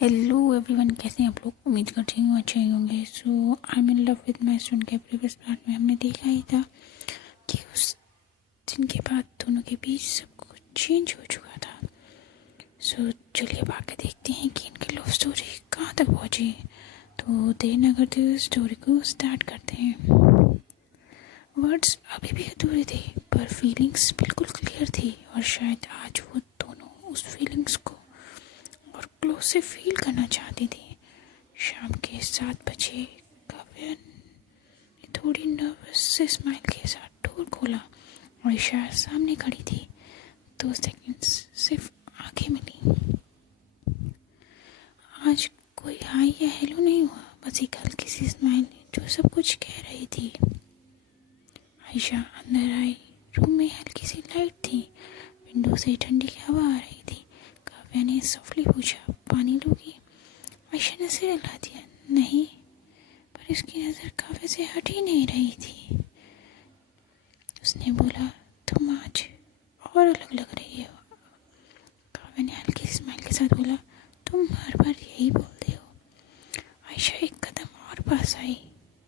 Hello everyone, कैसे हैं आप लोग। उम्मीद करती हूँ अच्छे ही होंगे। So I am in love with my student के प्रीवियस पार्ट में हमने देखा ही था कि उस दिन के बाद दोनों के बीच सब कुछ चेंज हो चुका था। सो चलिए अब आगे देखते हैं कि इनकी लव स्टोरी कहाँ तक पहुँची। तो देर न करते हुए स्टोरी को स्टार्ट करते हैं। वर्ड्स अभी भी अधूरे थे पर फीलिंग्स बिल्कुल क्लियर थी और शायद आज वो दोनों उस फीलिंग्स को और क्लोज से फील करना चाहती थी। शाम के 7 बजे काव्या ने थोड़ी नर्वस से स्माइल के साथ डोर खोला और ईशा सामने खड़ी थी। 2 सेकंड्स सिर्फ आंखें मिली। आज कोई हाई या हेलो नहीं हुआ, बस एक हल्की सी स्माइल जो सब कुछ कह रही थी। आयशा अंदर आई। रूम में हल्की सी लाइट थी, विंडो से ठंडी हवा आ रही थी। काव्या ने सॉफ्टली पूछा, पानी लोगी? आयशा ने सिर हिला दिया, नहीं, पर इसकी नज़र काव्या से हट ही नहीं रही थी। उसने बोला, तुम आज और अलग लग रही हो। काव्या ने हल्की स्माइल के साथ बोला, तुम हर बार यही बोलते हो। आयशा एक कदम और पास आई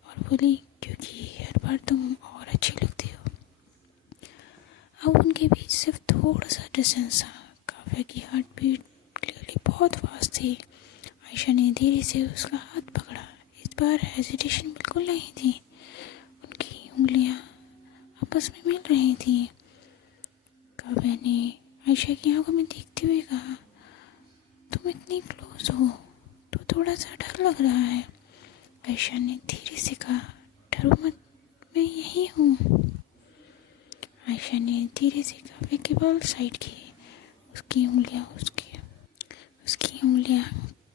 और बोली, क्योंकि हर बार तुम और अच्छी लगती हो। अब उनके बीच सिर्फ थोड़ा सा डिस्टेंस था। काव्या की हार्ट बीट क्लियरली बहुत फास्ट थी। आयशा ने धीरे से उसका हाथ पकड़ा। इस बार हेजिटेशन बिल्कुल नहीं थी। उनकी उंगलियां आपस में मिल रही थी। काव्या ने आयशा की आंखों में देखते हुए कहा, तुम इतनी क्लोज हो तो थोड़ा सा डर लग रहा है। आयशा ने धीरे से कहा, डरो मत, मैं यही हूँ। आयशा ने धीरे से काव्या के बाल साइड किए। उसकी उंगलियां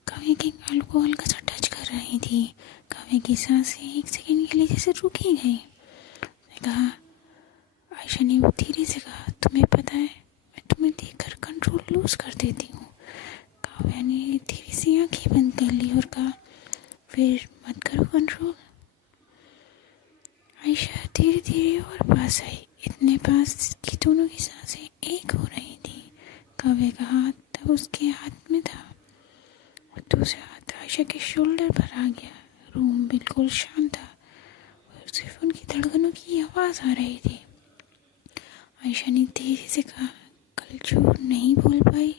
काव्या के गाल को हल्का सा टच कर रही थी। काव्या की सांसें 1 सेकंड के लिए जैसे रुक ही गई। उसने कहा, आयशा ने वो धीरे से कहा, तुम्हें पता है मैं तुम्हें देखकर कंट्रोल लूज कर देती हूँ। काव्या ने धीरे से आंखें बंद कर ली और कहा, फिर मत करो कंट्रोल। आयशा धीरे धीरे और पास आई, इतने पास कि दोनों की सांसें एक हो रही थी। काव्या का हाथ तब उसके हाथ में था और दूसरा हाथ आयशा के शोल्डर पर आ गया। रूम बिल्कुल शांत था और सिर्फ उनकी धड़कनों की आवाज़ आ रही थी। आयशा ने धीरे से कहा, कल जो नहीं बोल पाई।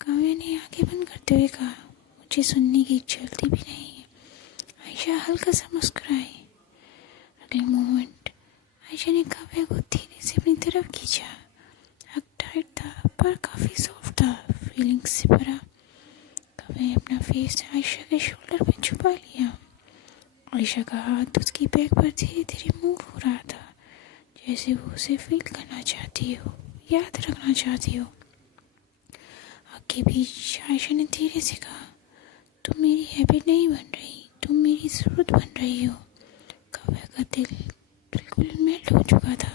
काव्या ने आंखें बंद करते हुए कहा, मुझे सुनने की जल्दी भी नहीं है। आयशा हल्का सा मुस्कुराई। अगले मोमेंट आयशा ने काव्या को धीरे से अपनी तरफ खींचा। हक टाइट था पर काफ़ी सॉफ्ट था, फीलिंग्स से भरा। काव्या ने अपना फेस आयशा के शोल्डर पे छुपा लिया। आयशा का हाथ उसकी बैक पर धीरे धीरे मूव हो रहा था, जैसे वो उसे फील करना चाहती हो, याद रखना चाहती हो। आगे बीच आयशा ने धीरे से कहा, तुम मेरी हैबिट नहीं बन रही, तुम मेरी ज़रूरत बन रही हो। काव्या का दिल बिल्कुल मेल्ट हो चुका था।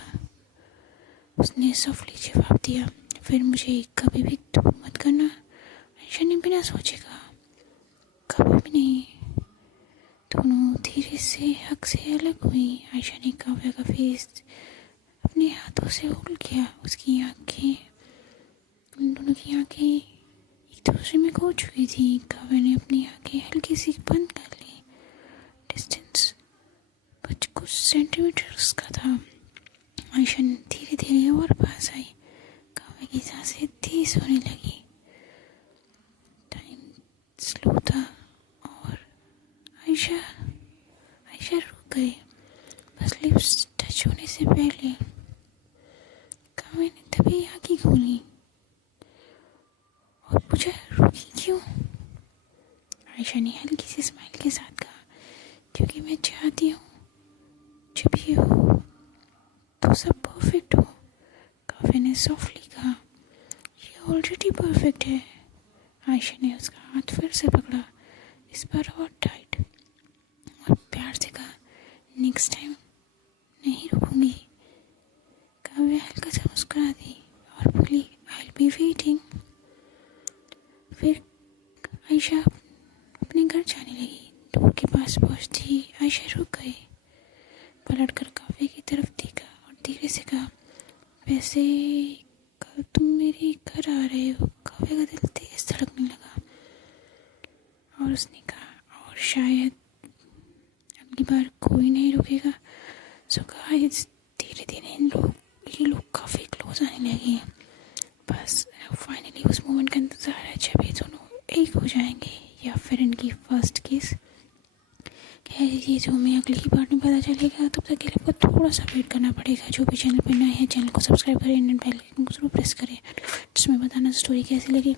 उसने सॉफ्टली जवाब दिया, फिर मुझे कभी भी दुख मत करना। आयशा ने बिना सोचे कहा, कभी भी नहीं। दोनों धीरे से हक से अलग हुई। आयशा ने काव्या का फेस अपने हाथों से होल्ड किया। उसकी आंखें, उन दोनों की आंखें एक दूसरे में खो चुकी थी। काव्या ने अपनी आंखें हल्की सी बंद कर ली। डिस्टेंस बस कुछ सेंटीमीटर्स का था। आयशा धीरे धीरे और पास आई। काव्या की सांसें तेज होने लगी। टाइम स्लो था और आयशा रुक गई, बस लिप्स टच होने से पहले। काव्या ने तभी आंखें खोली और पूछा, रुकी क्यों? आयशा ने हल्की सी स्माइल के साथ कहा, क्योंकि मैं चाहती हूँ जब ये हो तो सब परफेक्ट हो। काव्या ने सॉफ्टली कहा, ये ऑलरेडी परफेक्ट है। आयशा ने उसका हाथ फिर से पकड़ा, इस बार और टाइट, और प्यार से कहा, नेक्स्ट टाइम नहीं रुकूंगी। काव्या हल्का सा मुस्कुरा दी और बोली, आई विल बी वेटिंग। फिर आयशा अपने घर जाने लगी। डोर के पास पहुंचती आयशा रुक गई, पलट कर काव्या की तरफ देखा और धीरे से कहा, वैसे कल तुम मेरे घर आ रहे हो। काव्या का दिल तेज धड़कने लगा। और उसने कहा और शायद अगली बार कोई नहीं रुकेगा। सो गाइस धीरे धीरे ये लोग काफ़ी क्लोज आने लगे हैं। बस फाइनली उस मोमेंट का इंतज़ार है जब ये दोनों एक हो जाएंगे या फिर इनकी फर्स्ट किस। खैर ये जो हमें अगली पार्ट में पता चलेगा, तब तक के लिए आपको थोड़ा सा वेट करना पड़ेगा। जो भी चैनल पर नए हैं चैनल को सब्सक्राइब करें एंड बेल आइकन को जरूर प्रेस करें, जिसमें बताना स्टोरी कैसी लगी।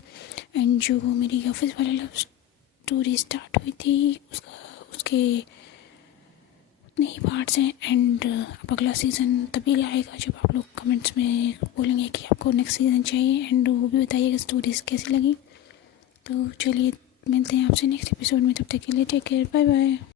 एंड जो मेरी ऑफिस वाले लव स्टोरी स्टार्ट हुई थी उसके उतने ही पार्ट्स हैं। एंड अब अगला सीज़न तभी आएगा जब आप लोग कमेंट्स में बोलेंगे कि आपको नेक्स्ट सीज़न चाहिए, एंड वो भी बताइएगा स्टोरीज़ कैसी लगी। तो चलिए मिलते हैं आपसे नेक्स्ट एपिसोड में, तब तक के लिए टेक केयर, बाय बाय।